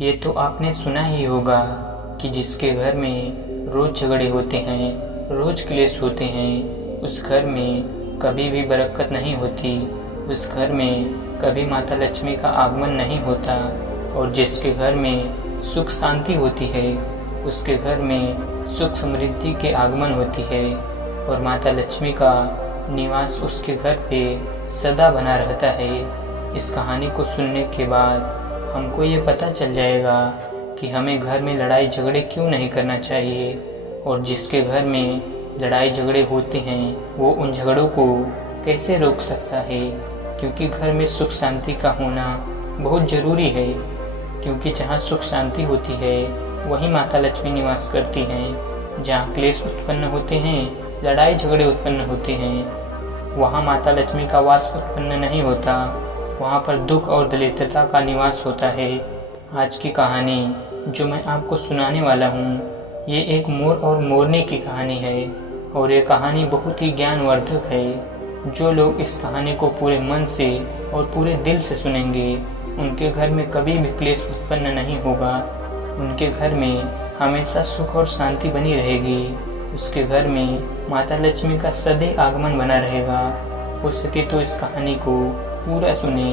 ये तो आपने सुना ही होगा कि जिसके घर में रोज झगड़े होते हैं, रोज क्लेश होते हैं, उस घर में कभी भी बरकत नहीं होती, उस घर में कभी माता लक्ष्मी का आगमन नहीं होता। और जिसके घर में सुख शांति होती है, उसके घर में सुख समृद्धि के आगमन होती है और माता लक्ष्मी का निवास उसके घर पे सदा बना रहता है। इस कहानी को सुनने के बाद हमको ये पता चल जाएगा कि हमें घर में लड़ाई झगड़े क्यों नहीं करना चाहिए, और जिसके घर में लड़ाई झगड़े होते हैं वो उन झगड़ों को कैसे रोक सकता है। क्योंकि घर में सुख शांति का होना बहुत ज़रूरी है, क्योंकि जहाँ सुख शांति होती है वहीं माता लक्ष्मी निवास करती हैं। जहाँ क्लेश उत्पन्न होते हैं, लड़ाई झगड़े उत्पन्न होते हैं, वहाँ माता लक्ष्मी का वास उत्पन्न नहीं होता, वहाँ पर दुख और दरिद्रता का निवास होता है। आज की कहानी जो मैं आपको सुनाने वाला हूँ, ये एक मोर और मोरनी की कहानी है और ये कहानी बहुत ही ज्ञानवर्धक है। जो लोग इस कहानी को पूरे मन से और पूरे दिल से सुनेंगे, उनके घर में कभी भी क्लेश उत्पन्न नहीं होगा, उनके घर में हमेशा सुख और शांति बनी रहेगी, उसके घर में माता लक्ष्मी का सदैव आगमन बना रहेगा। हो सके तो इस कहानी को पूरा सुने।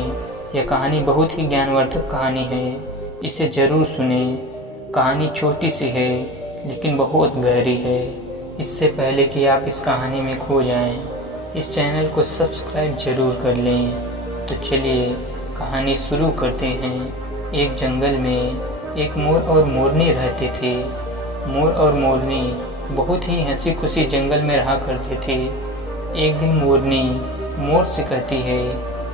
यह कहानी बहुत ही ज्ञानवर्धक कहानी है, इसे ज़रूर सुने। कहानी छोटी सी है लेकिन बहुत गहरी है। इससे पहले कि आप इस कहानी में खो जाएं, इस चैनल को सब्सक्राइब जरूर कर लें। तो चलिए कहानी शुरू करते हैं। एक जंगल में एक मोर और मोरनी रहते थे। मोर और मोरनी बहुत ही हंसी खुशी जंगल में रहा करते थे। एक दिन मोरनी मोर से कहती है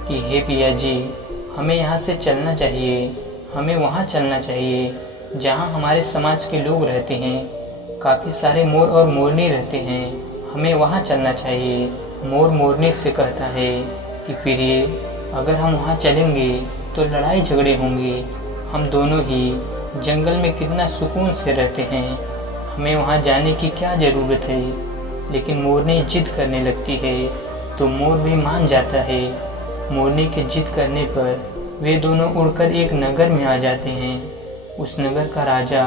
कि हे पिया जी, हमें यहाँ से चलना चाहिए, हमें वहाँ चलना चाहिए जहाँ हमारे समाज के लोग रहते हैं। काफ़ी सारे मोर और मोरनी रहते हैं, हमें वहाँ चलना चाहिए। मोर मोरनी से कहता है कि प्रिय, अगर हम वहाँ चलेंगे तो लड़ाई झगड़े होंगे, हम दोनों ही जंगल में कितना सुकून से रहते हैं, हमें वहाँ जाने की क्या ज़रूरत है। लेकिन मोरनी जिद करने लगती है तो मोर भी मान जाता है। मोरनी के जिद करने पर वे दोनों उड़कर एक नगर में आ जाते हैं। उस नगर का राजा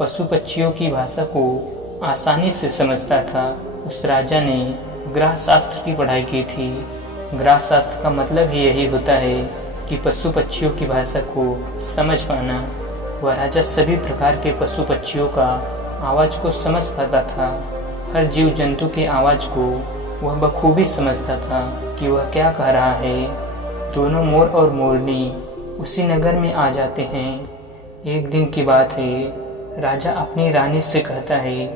पशु पक्षियों की भाषा को आसानी से समझता था। उस राजा ने ग्रह शास्त्र की पढ़ाई की थी। ग्रह शास्त्र का मतलब ही यही होता है कि पशु पक्षियों की भाषा को समझ पाना। वह राजा सभी प्रकार के पशु पक्षियों का आवाज़ को समझ पाता था। हर जीव जंतु के आवाज़ को वह बखूबी समझता था कि वह क्या कह रहा है। दोनों मोर और मोरनी उसी नगर में आ जाते हैं। एक दिन की बात है, राजा अपनी रानी से कहता है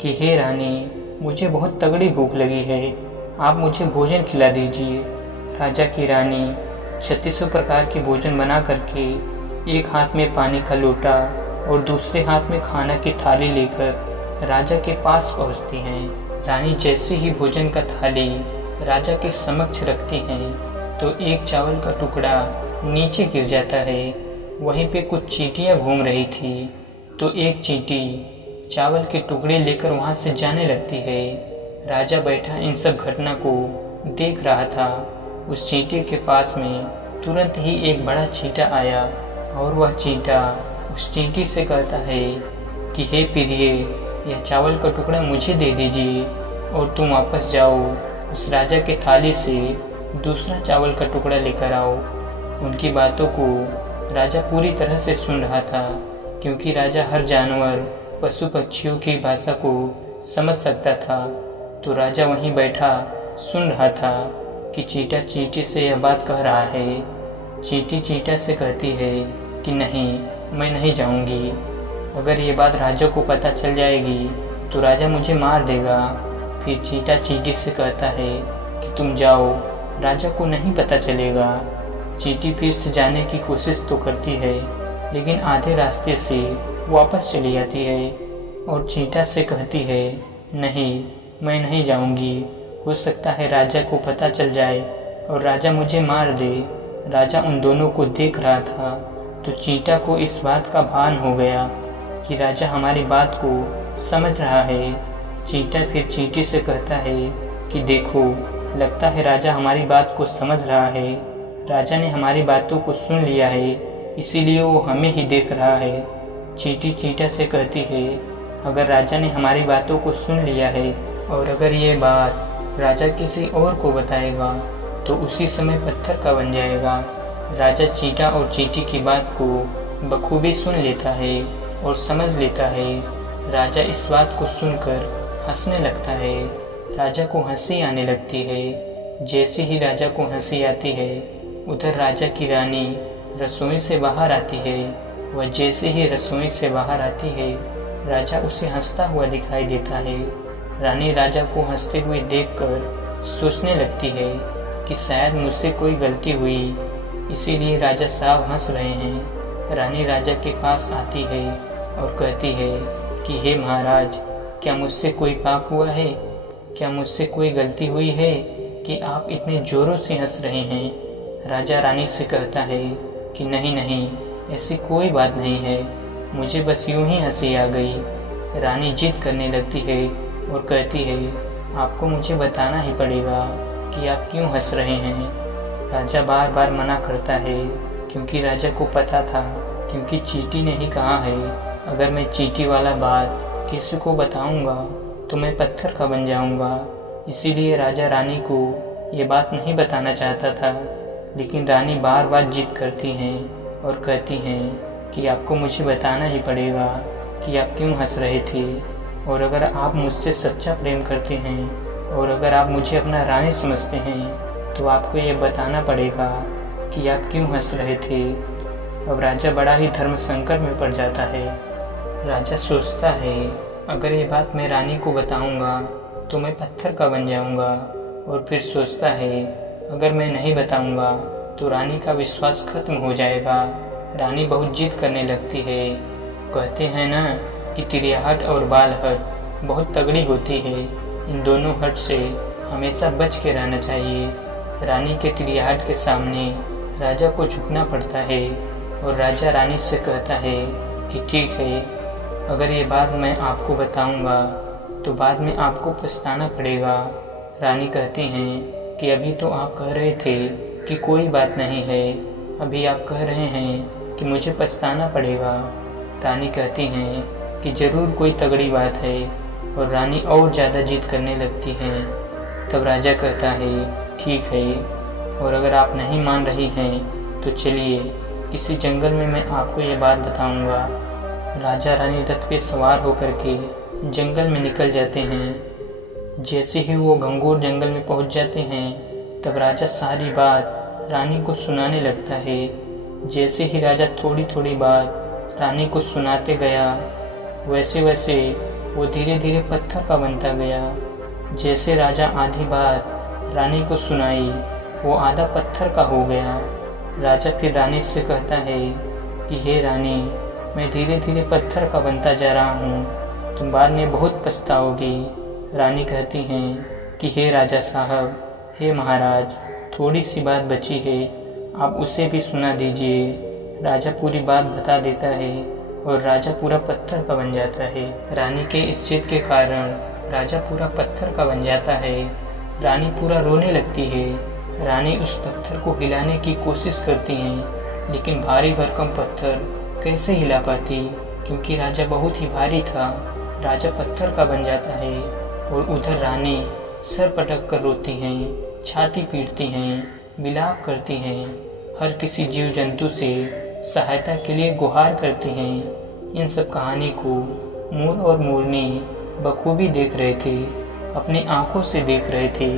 कि हे रानी, मुझे बहुत तगड़ी भूख लगी है, आप मुझे भोजन खिला दीजिए। राजा की रानी 36 प्रकार के भोजन बना करके एक हाथ में पानी का लोटा और दूसरे हाथ में खाना की थाली लेकर राजा के पास पहुंचती हैं। रानी जैसे ही भोजन का थाली राजा के समक्ष रखती हैं तो एक चावल का टुकड़ा नीचे गिर जाता है। वहीं पे कुछ चींटियां घूम रही थी तो एक चींटी चावल के टुकड़े लेकर वहां से जाने लगती है। राजा बैठा इन सब घटना को देख रहा था। उस चींटी के पास में तुरंत ही एक बड़ा चींटा आया और वह चींटा उस चींटी से कहता है कि हे प्रिय, यह चावल का टुकड़ा मुझे दे दीजिए और तुम वापस जाओ, उस राजा के थाली से दूसरा चावल का टुकड़ा लेकर आओ। उनकी बातों को राजा पूरी तरह से सुन रहा था, क्योंकि राजा हर जानवर पशु पक्षियों की भाषा को समझ सकता था। तो राजा वहीं बैठा सुन रहा था कि चींटा चींटी से यह बात कह रहा है। चींटी चींटा से कहती है कि नहीं, मैं नहीं जाऊंगी। अगर ये बात राजा को पता चल जाएगी तो राजा मुझे मार देगा। फिर चींटा चींटी से कहता है कि तुम जाओ, राजा को नहीं पता चलेगा। चींटी फिर से जाने की कोशिश तो करती है, लेकिन आधे रास्ते से वापस चली आती है और चींटा से कहती है नहीं, मैं नहीं जाऊंगी। हो सकता है राजा को पता चल जाए और राजा मुझे मार दे। राजा उन दोनों को देख रहा था तो चींटा को इस बात का भान हो गया कि राजा हमारी बात को समझ रहा है। चींटा फिर चींटी से कहता है कि देखो, लगता है राजा हमारी बात को समझ रहा है, राजा ने हमारी बातों को सुन लिया है। इसीलिए वो हमें ही देख रहा है। चींटी चींटा से कहती है, अगर राजा ने हमारी बातों को सुन लिया है और अगर ये बात राजा किसी और को बताएगा तो उसी समय पत्थर का बन जाएगा। राजा चींटा और चींटी की बात को बखूबी सुन लेता है और समझ लेता है। राजा इस बात को सुनकर हंसने लगता है। राजा को हंसी आने लगती है। जैसे ही राजा को हंसी आती है, उधर राजा की रानी रसोई से बाहर आती है। वह जैसे ही रसोई से बाहर आती है, राजा उसे हंसता हुआ दिखाई देता है। रानी राजा को हंसते हुए देखकर सोचने लगती है कि शायद मुझसे कोई गलती हुई, इसीलिए राजा साहब हंस रहे हैं। रानी राजा के पास आती है और कहती है कि हे महाराज, क्या मुझसे कोई पाप हुआ है? क्या मुझसे कोई गलती हुई है कि आप इतने जोरों से हंस रहे हैं? राजा रानी से कहता है कि नहीं नहीं, ऐसी कोई बात नहीं है, मुझे बस यूं ही हंसी आ गई। रानी जिद करने लगती है और कहती है, आपको मुझे बताना ही पड़ेगा कि आप क्यों हंस रहे हैं। राजा बार बार मना करता है क्योंकि राजा को पता था, क्योंकि चींटी ने ही कहा है, अगर मैं चींटी वाला बात किसी को बताऊंगा तो मैं पत्थर का बन जाऊंगा। इसीलिए राजा रानी को ये बात नहीं बताना चाहता था, लेकिन रानी बार बार जिद करती हैं और कहती हैं कि आपको मुझे बताना ही पड़ेगा कि आप क्यों हंस रहे थे, और अगर आप मुझसे सच्चा प्रेम करते हैं और अगर आप मुझे अपना रानी समझते हैं तो आपको ये बताना पड़ेगा कि आप क्यों हंस रहे थे। अब राजा बड़ा ही धर्म संकट में पड़ जाता है। राजा सोचता है, अगर ये बात मैं रानी को बताऊंगा तो मैं पत्थर का बन जाऊंगा, और फिर सोचता है अगर मैं नहीं बताऊंगा तो रानी का विश्वास खत्म हो जाएगा। रानी बहुत जिद करने लगती है। कहते हैं ना कि तिरियाहट और बालहट बहुत तगड़ी होती है, इन दोनों हट से हमेशा बच के रहना चाहिए। रानी के तिरियाहट के सामने राजा को झुकना पड़ता है और राजा रानी से कहता है कि ठीक है, अगर ये बात मैं आपको बताऊंगा तो बाद में आपको पछताना पड़ेगा। रानी कहती हैं कि अभी तो आप कह रहे थे कि कोई बात नहीं है, अभी आप कह रहे हैं कि मुझे पछताना पड़ेगा। रानी कहती हैं कि ज़रूर कोई तगड़ी बात है, और रानी और ज़्यादा जिद करने लगती हैं। तब राजा कहता है, ठीक है, और अगर आप नहीं मान रही हैं तो चलिए किसी जंगल में मैं आपको ये बात बताऊंगा। राजा रानी रथ पे सवार होकर के जंगल में निकल जाते हैं। जैसे ही वो घंघोर जंगल में पहुंच जाते हैं, तब राजा सारी बात रानी को सुनाने लगता है। जैसे ही राजा थोड़ी थोड़ी बात रानी को सुनाते गया, वैसे वैसे वो धीरे धीरे पत्थर का बनता गया। जैसे राजा आधी बात रानी को सुनाई, वो आधा पत्थर का हो गया। राजा फिर रानी से कहता है कि हे रानी, मैं धीरे धीरे पत्थर का बनता जा रहा हूँ, तुम बाद में बहुत पछताओगी। रानी कहती हैं कि हे राजा साहब, हे महाराज, थोड़ी सी बात बची है, आप उसे भी सुना दीजिए। राजा पूरी बात बता देता है और राजा पूरा पत्थर का बन जाता है। रानी के इस जिद के कारण राजा पूरा पत्थर का बन जाता है। रानी पूरा रोने लगती है। रानी उस पत्थर को हिलाने की कोशिश करती हैं, लेकिन भारी भरकम पत्थर कैसे हिला पाती, क्योंकि राजा बहुत ही भारी था। राजा पत्थर का बन जाता है और उधर रानी सर पटक कर रोती हैं, छाती पीटती हैं, विलाप करती हैं, हर किसी जीव जंतु से सहायता के लिए गुहार करती हैं। इन सब कहानी को मोर और मोरनी बखूबी देख रहे थे, अपनी आंखों से देख रहे थे।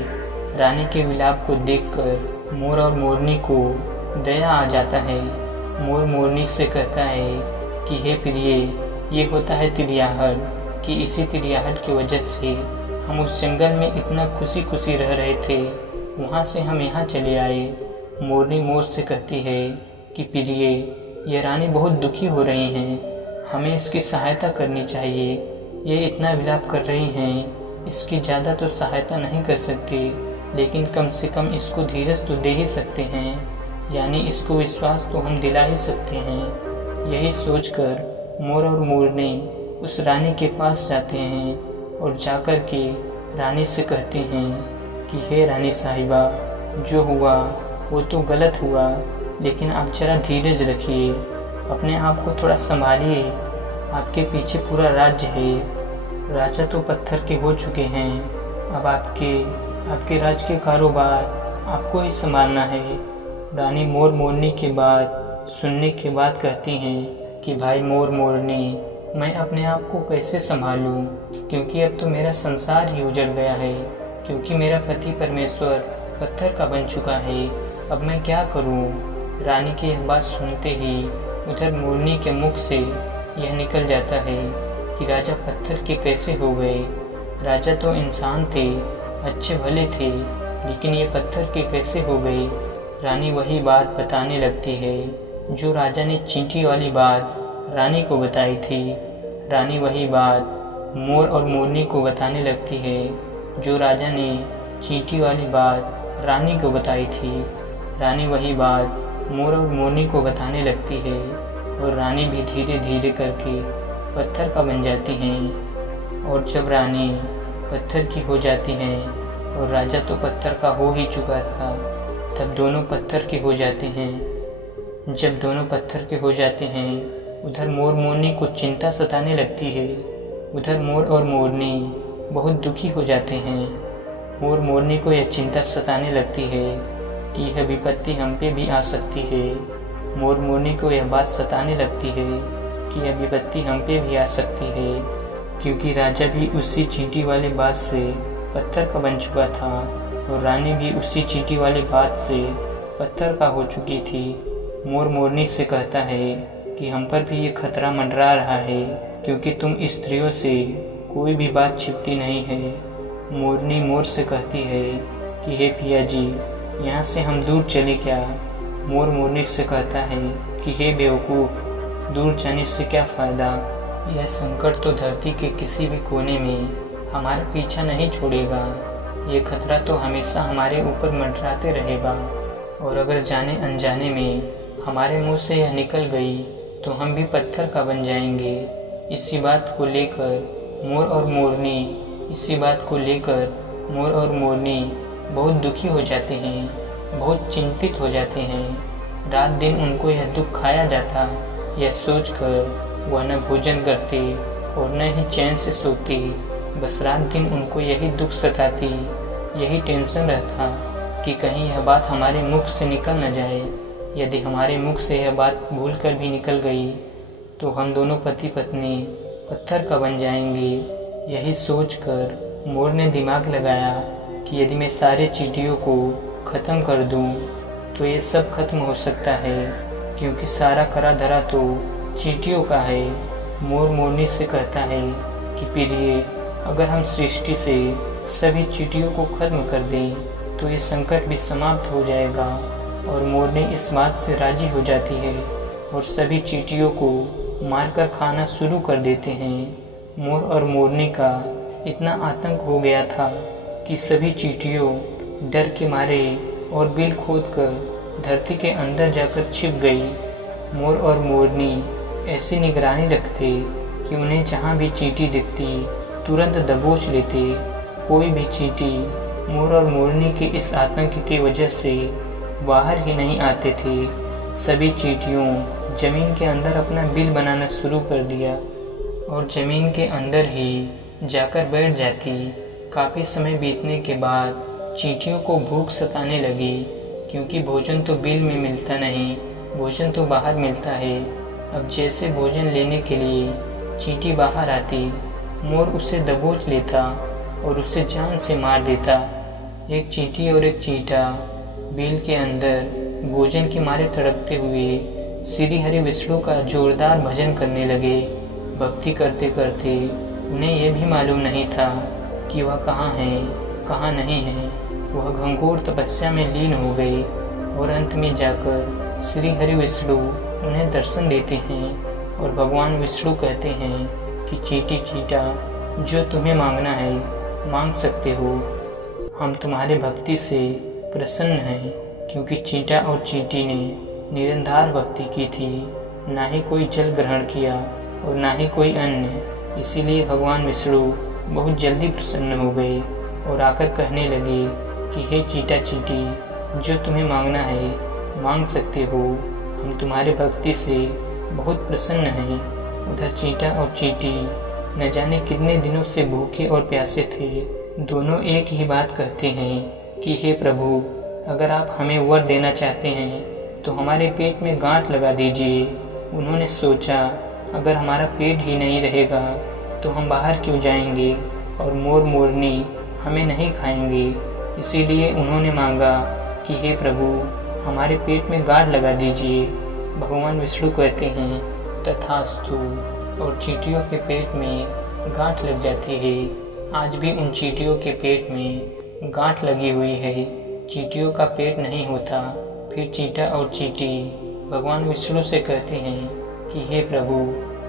रानी के विलाप को देखकर मोर और मोरनी को दया आ जाता है। मोर मोरनी से कहता है कि हे प्रिय, ये होता है तिरियाहट, कि इसी तिरियाहट की वजह से हम उस जंगल में इतना खुशी खुशी रह रहे थे, वहाँ से हम यहाँ चले आए। मोरनी मोर से कहती है कि प्रिय, ये रानी बहुत दुखी हो रही हैं, हमें इसकी सहायता करनी चाहिए। ये इतना विलाप कर रही हैं, इसकी ज़्यादा तो सहायता नहीं कर सकते, लेकिन कम से कम इसको धीरज तो दे ही सकते हैं, यानी इसको विश्वास तो हम दिला ही सकते हैं। यही सोचकर मोर और मोरनी उस रानी के पास जाते हैं और जाकर के रानी से कहते हैं कि हे रानी साहिबा, जो हुआ वो तो गलत हुआ, लेकिन आप जरा धीरज रखिए, अपने आप को थोड़ा संभालिए। आपके पीछे पूरा राज्य है। राजा तो पत्थर के हो चुके हैं, अब आपके राज्य के कारोबार आपको ही संभालना है। रानी मोर मोरनी की बात सुनने के बाद कहती हैं कि भाई मोर मोरनी, मैं अपने आप को कैसे संभालूं, क्योंकि अब तो मेरा संसार ही उजड़ गया है, क्योंकि मेरा पति परमेश्वर पत्थर का बन चुका है। अब मैं क्या करूं? रानी की यह बात सुनते ही उधर मोरनी के मुख से यह निकल जाता है कि राजा पत्थर के कैसे हो गए। राजा तो इंसान थे, अच्छे भले थे, लेकिन ये पत्थर के कैसे हो गए। रानी वही बात बताने लगती है जो राजा ने चींटी वाली बात रानी को बताई थी। रानी वही बात मोर और मोरनी को बताने लगती है जो राजा ने चींटी वाली बात रानी को बताई थी। रानी वही बात मोर और मोरनी को बताने लगती है और रानी भी धीरे धीरे करके पत्थर का बन जाती हैं। और जब रानी पत्थर की हो जाती हैं और राजा तो पत्थर का हो ही चुका था, तब दोनों पत्थर के हो जाते हैं। जब दोनों पत्थर के हो जाते हैं, उधर मोर मोरनी को चिंता सताने लगती है। उधर मोर और मोरनी बहुत दुखी हो जाते हैं। मोर मोरनी को यह चिंता सताने लगती है कि यह विपत्ति हम पे भी आ सकती है। मोर मोरनी को यह बात सताने लगती है कि यह विपत्ति हम पे भी आ सकती है, क्योंकि राजा भी उसी चींटी वाली बात से पत्थर का बन चुका था और रानी भी उसी चींटी वाली बात से पत्थर का हो चुकी थी। मोर मोरनी से कहता है कि हम पर भी ये खतरा मंडरा रहा है, क्योंकि तुम स्त्रियों से कोई भी बात छिपती नहीं है। मोरनी मोर से कहती है कि हे पिया जी, यहाँ से हम दूर चले क्या। मोर मोरनी से कहता है कि हे बेवकूफ़, दूर जाने से क्या फ़ायदा। यह संकट तो धरती के किसी भी कोने में हमारा पीछा नहीं छोड़ेगा। ये खतरा तो हमेशा हमारे ऊपर मंडराते रहेगा, और अगर जाने अनजाने में हमारे मुंह से यह निकल गई तो हम भी पत्थर का बन जाएंगे। इसी बात को लेकर मोर और मोरनी बहुत दुखी हो जाते हैं, बहुत चिंतित हो जाते हैं। रात दिन उनको यह दुख खाया जाता, यह सोचकर वह न भोजन करते और न ही चैन से सोते। बस रात दिन उनको यही दुख सताती, यही टेंशन रहता कि कहीं यह बात हमारे मुख से निकल न जाए। यदि हमारे मुख से यह बात भूल कर भी निकल गई तो हम दोनों पति पत्नी पत्थर का बन जाएंगे। यही सोचकर मोर ने दिमाग लगाया कि यदि मैं सारे चींटियों को ख़त्म कर दूं तो ये सब खत्म हो सकता है, क्योंकि सारा करा धरा तो चींटियों का है। मोर मोरनी से कहता है कि प्रिय, अगर हम सृष्टि से सभी चींटियों को खत्म कर दें तो ये संकट भी समाप्त हो जाएगा। और मोरनी इस बात से राजी हो जाती है और सभी चींटियों को मारकर खाना शुरू कर देते हैं। मोर और मोरनी का इतना आतंक हो गया था कि सभी चींटियों डर के मारे और बिल खोदकर धरती के अंदर जाकर छिप गई। मोर और मोरनी ऐसी निगरानी रखते कि उन्हें जहाँ भी चींटी दिखती तुरंत दबोच लेते। कोई भी चींटी मोर और मोरनी के इस आतंक की वजह से बाहर ही नहीं आते थे। सभी चींटियों ज़मीन के अंदर अपना बिल बनाना शुरू कर दिया और ज़मीन के अंदर ही जाकर बैठ जाती। काफ़ी समय बीतने के बाद चींटियों को भूख सताने लगी, क्योंकि भोजन तो बिल में मिलता नहीं, भोजन तो बाहर मिलता है। अब जैसे भोजन लेने के लिए चींटी बाहर आती, मोर उसे दबोच लेता और उसे जान से मार देता। एक चींटी और एक चींटा बिल के अंदर भोजन के मारे तड़पते हुए श्री हरि विष्णु का जोरदार भजन करने लगे। भक्ति करते करते उन्हें यह भी मालूम नहीं था कि वह कहाँ है कहाँ नहीं है। वह घंघोर तपस्या में लीन हो गए और अंत में जाकर श्री हरि विष्णु उन्हें दर्शन देते हैं और भगवान विष्णु कहते हैं कि चींटी चींटा, जो तुम्हें मांगना है मांग सकते हो। हम तुम्हारे भक्ति से प्रसन्न हैं, क्योंकि चींटा और चींटी ने निरंधार भक्ति की थी, ना ही कोई जल ग्रहण किया और ना ही कोई अन्न। इसीलिए भगवान विष्णु बहुत जल्दी प्रसन्न हो गए और आकर कहने लगे कि हे चींटा चींटी, जो तुम्हें मांगना है मांग सकते हो। हम तुम्हारे भक्ति से बहुत प्रसन्न हैं। उधर चींटा और चींटी न जाने कितने दिनों से भूखे और प्यासे थे। दोनों एक ही बात कहते हैं कि हे प्रभु, अगर आप हमें वर देना चाहते हैं तो हमारे पेट में गांठ लगा दीजिए। उन्होंने सोचा, अगर हमारा पेट ही नहीं रहेगा तो हम बाहर क्यों जाएंगे और मोर मोरनी हमें नहीं खाएंगे। इसीलिए उन्होंने मांगा कि हे प्रभु, हमारे पेट में गांठ लगा दीजिए। भगवान विष्णु कहते हैं तथास्तु, और चींटियों के पेट में गांठ लग जाती है। आज भी उन चींटियों के पेट में गांठ लगी हुई है। चींटियों का पेट नहीं होता। फिर चींटा और चींटी भगवान विष्णु से कहते हैं कि हे प्रभु,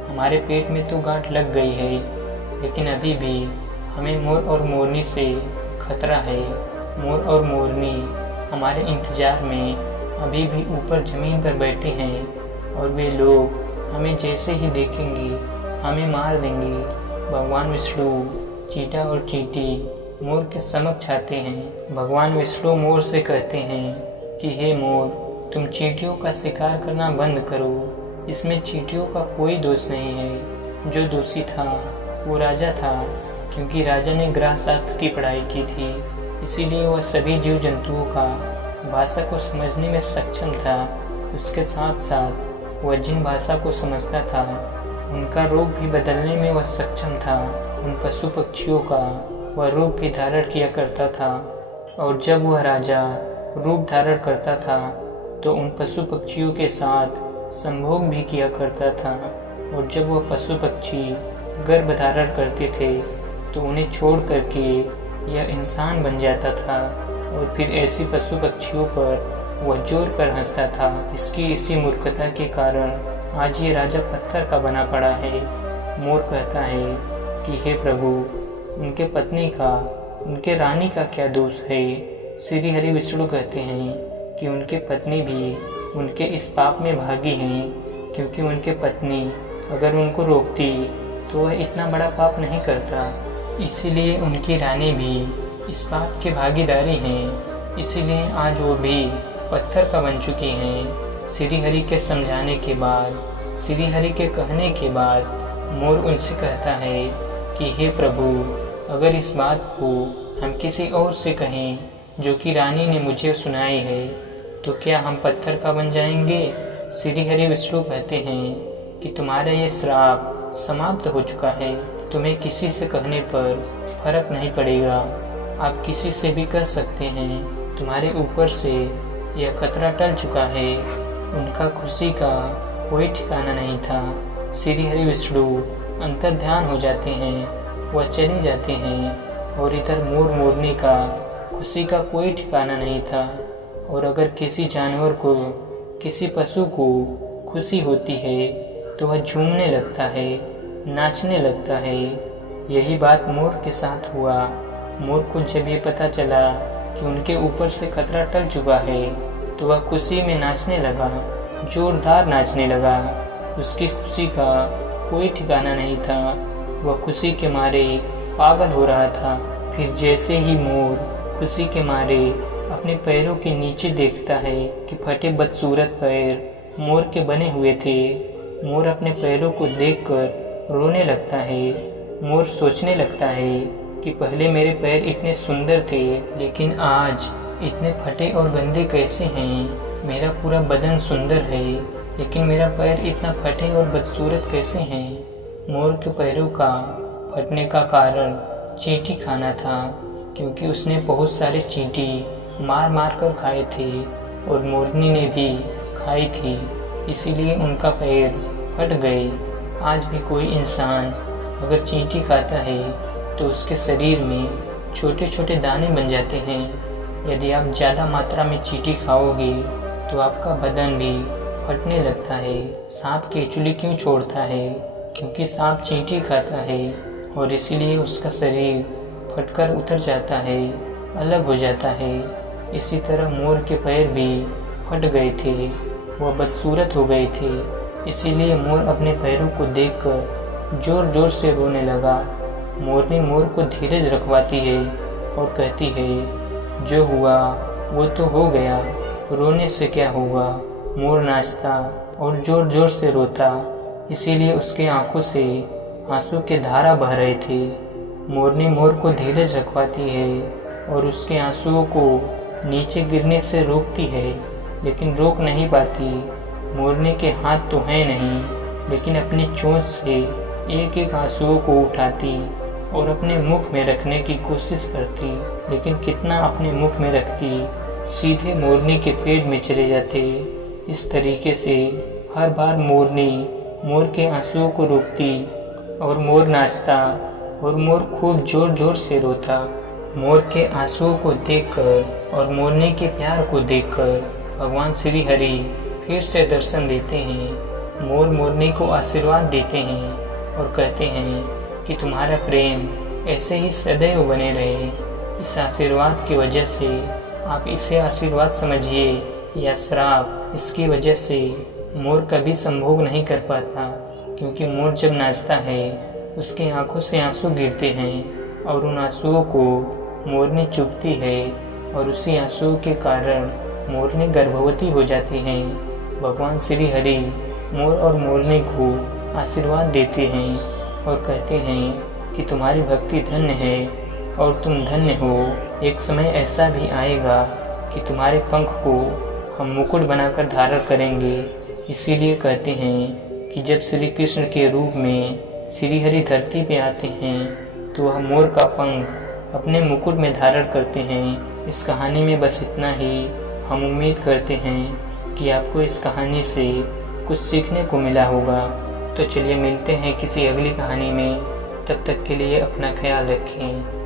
हमारे पेट में तो गांठ लग गई है, लेकिन अभी भी हमें मोर और मोरनी से खतरा है। मोर और मोरनी हमारे इंतजार में अभी भी ऊपर ज़मीन पर बैठे हैं और वे लोग हमें जैसे ही देखेंगे हमें मार देंगे। भगवान विष्णु चींटा और चींटी मोर के समक्ष आते हैं। भगवान विष्णु मोर से कहते हैं कि हे मोर, तुम चींटियों का शिकार करना बंद करो। इसमें चींटियों का कोई दोष नहीं है। जो दोषी था वो राजा था, क्योंकि राजा ने ग्रह शास्त्र की पढ़ाई की थी, इसीलिए वह सभी जीव जंतुओं का भाषा को समझने में सक्षम था। उसके साथ साथ वह जिन भाषा को समझता था उनका रूप भी बदलने में वह सक्षम था। उन पशु पक्षियों का वह रूप भी धारण किया करता था, और जब वह राजा रूप धारण करता था तो उन पशु पक्षियों के साथ संभोग भी किया करता था। और जब वह पशु पक्षी गर्भ धारण करते थे तो उन्हें छोड़ करके यह इंसान बन जाता था, और फिर ऐसी पशु पक्षियों पर वह जोर कर हंसता था। इसकी इसी मूर्खता के कारण आज ये राजा पत्थर का बना पड़ा है। मोर कहता है कि हे प्रभु, उनके पत्नी का, उनके रानी का क्या दोष है। श्री हरि विष्णु कहते हैं कि उनके पत्नी भी उनके इस पाप में भागी हैं, क्योंकि उनके पत्नी अगर उनको रोकती तो वह इतना बड़ा पाप नहीं करता। इसीलिए उनकी रानी भी इस पाप के भागीदारी हैं। इसीलिए आज वो भी पत्थर का बन चुकी हैं। श्री हरि के समझाने के बाद, श्री हरि के कहने के बाद मोर उनसे कहता है कि हे प्रभु, अगर इस बात को हम किसी और से कहें जो कि रानी ने मुझे सुनाई है तो क्या हम पत्थर का बन जाएंगे। श्री हरि विष्णु कहते हैं कि तुम्हारा ये श्राप समाप्त हो चुका है। तुम्हें किसी से कहने पर फर्क नहीं पड़ेगा। आप किसी से भी कह सकते हैं। तुम्हारे ऊपर से यह खतरा टल चुका है। उनका खुशी का कोई ठिकाना नहीं था। श्री हरि विष्णु अंतर ध्यान हो जाते हैं, वह चले जाते हैं, और इधर मोर मोरनी का खुशी का कोई ठिकाना नहीं था। और अगर किसी जानवर को, किसी पशु को खुशी होती है तो वह झूमने लगता है, नाचने लगता है। यही बात मोर के साथ हुआ। मोर को जब ये पता चला कि उनके ऊपर से खतरा टल चुका है तो वह खुशी में नाचने लगा, जोरदार नाचने लगा। उसकी खुशी का कोई ठिकाना नहीं था। वह खुशी के मारे पागल हो रहा था। फिर जैसे ही मोर खुशी के मारे अपने पैरों के नीचे देखता है कि फटे बदसूरत पैर मोर के बने हुए थे, मोर अपने पैरों को देखकर रोने लगता है। मोर सोचने लगता है कि पहले मेरे पैर इतने सुंदर थे, लेकिन आज इतने फटे और गंदे कैसे हैं। मेरा पूरा बदन सुंदर है, लेकिन मेरा पैर इतना फटे और बदसूरत कैसे हैं। मोर के पैरों का फटने का कारण चींटी खाना था, क्योंकि उसने बहुत सारे चींटी मार मार कर खाए थे और मोरनी ने भी खाई थी, इसीलिए उनका पैर फट गए। आज भी कोई इंसान अगर चींटी खाता है तो उसके शरीर में छोटे छोटे दाने बन जाते हैं। यदि आप ज़्यादा मात्रा में चींटी खाओगे तो आपका बदन भी फटने लगता है। सांप केचुली क्यों छोड़ता है? क्योंकि सांप चींटी खाता है और इसीलिए उसका शरीर फटकर उतर जाता है, अलग हो जाता है। इसी तरह मोर के पैर भी फट गए थे, वह बदसूरत हो गए थे। इसीलिए मोर अपने पैरों को देखकर जोर जोर से रोने लगा। मोरनी मोर को धीरज रखवाती है और कहती है, जो हुआ वो तो हो गया, रोने से क्या होगा। मोर नाचता और जोर जोर से रोता, इसीलिए उसके आंखों से आंसू के धारा बह रहे थे। मोरनी मोर को धीरज रखवाती है और उसके आंसुओं को नीचे गिरने से रोकती है, लेकिन रोक नहीं पाती। मोरनी के हाथ तो हैं नहीं, लेकिन अपनी चोंच से एक एक आंसुओं को उठाती और अपने मुख में रखने की कोशिश करती, लेकिन कितना अपने मुख में रखती, सीधे मोरनी के पेट में चले जाते। इस तरीके से हर बार मोरनी मोर के आंसुओं को रोकती और मोर नाचता और मोर खूब जोर जोर से रोता। मोर के आंसुओं को देखकर और मोरनी के प्यार को देखकर भगवान श्री हरि फिर से दर्शन देते हैं। मोर मोरनी को आशीर्वाद देते हैं और कहते हैं कि तुम्हारा प्रेम ऐसे ही सदैव बने रहे। इस आशीर्वाद की वजह से आप इसे आशीर्वाद समझिए या श्राप, इसकी वजह से मोर कभी संभोग नहीं कर पाता, क्योंकि मोर जब नाचता है उसकी आंखों से आंसू गिरते हैं और उन आंसुओं को मोरनी चुभती है और उसी आंसुओं के कारण मोरनी गर्भवती हो जाती हैं। भगवान श्री हरि मोर और मोरनी को आशीर्वाद देते हैं और कहते हैं कि तुम्हारी भक्ति धन्य है और तुम धन्य हो। एक समय ऐसा भी आएगा कि तुम्हारे पंख को हम मुकुट बनाकर धारण करेंगे। इसीलिए कहते हैं कि जब श्री कृष्ण के रूप में श्री हरि धरती पे आते हैं तो वह मोर का पंख अपने मुकुट में धारण करते हैं। इस कहानी में बस इतना ही। हम उम्मीद करते हैं कि आपको इस कहानी से कुछ सीखने को मिला होगा। तो चलिए मिलते हैं किसी अगली कहानी में। तब तक के लिए अपना ख्याल रखें।